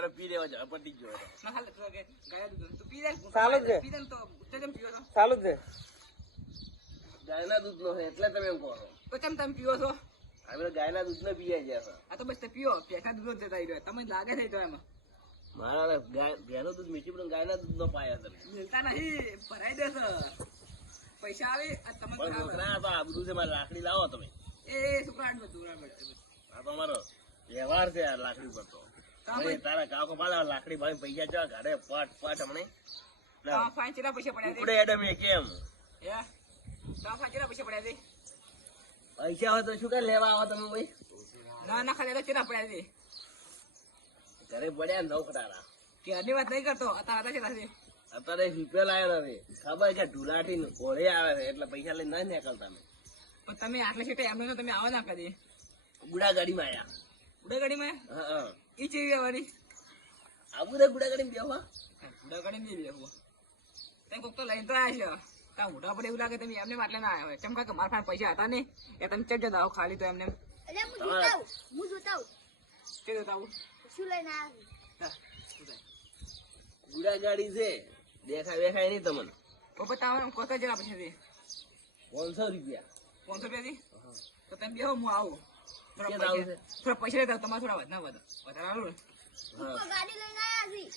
અરે પી લેવા જા પતી ગયો હાલ તો કે ગાયના દૂધ તું પી લે ચાલુ છે. પી લે તો તે કેમ છો ચાલુ છે. ગાયના દૂધનો છે એટલે તમે એમ કહો તો કેમ તમે પીવો છો? આપણે ગાયના દૂધને પીએ છે. આ તો બસ તે પીવો પેસા દૂધ જ જતા રહ્યો. તમને લાગે છે તો એમાં. મારા ગાય ભેંનું દૂધ મીઠી પણ ગાયના દૂધનો પાયા તમે મિલતા નહીં ભરાઈ દેશે પૈસા આવે આ તમને પણ આવે. છોકરા આ તો આબરૂ છે મારે લાકડી લાવો તમે. એ છોકરા આ તો અમારો વ્યવહાર છે આ લાકડી પર તો. તારા કાકો પાલા લાકડી ભાઈ પૈસા ચા ઘરે પટ પટ હમણે. આ ફાઈન ચેલા પૈસા પડ્યા છે? ઉપડે એડમ એ કેમ? હે? તો આ ચેલા પૈસા પડ્યા છે? પૈસા હોય તો શું કઈ લેવા આવો તમે ભાઈ? ના ના ખાલી ચેલા પડ્યા છે? ઘરે પડ્યા નવ ખટારા ક્યારની વાત નહીં કરતો અત્યારે ચેલા છે? અત્યારે રૂપિયા લાવ્યો નથી. ખબર છે ઢુલાટી ઘોડે આવે છે એટલે પૈસા લઈને ના નીકળતા તમે પણ તમે આટલે છે એમને તમે આવો ના કદી. ગુડા ગાડીમાં આયા. ઉડે ગાડીમાં હા હા. ઈ ચેવી આવવાની આવું રે ગુડા બેહવા ઉડે ગાડીમાં તમે કોક તો લઈને તો આવ્યા છે. તા મોઢા પર એવું લાગે તમે એમને માટલે ના આવ્યા હોય. ચમકા કે મારા પાસે પૈસા હતા ને એ તમે ચડજો દાવ ખાલી તો એમને. હું જોતાવું. હું કે દેતા આવું શું લઈને આવ્યા હા, શું થાય? ગુડા ગાડી છે. દેખાય દેખાય નહીં તમને. ઓ બતાવો કોતા જેવા પૈસા છે પાંચસો રૂપિયા. પાંચસો રૂપિયાથી? તો તમે બેહો હું આવું. થોડા પૈસા લેતા તમારે થોડા વધના વધા વધારે આવું ગાડી લઈને આવ્યા છી.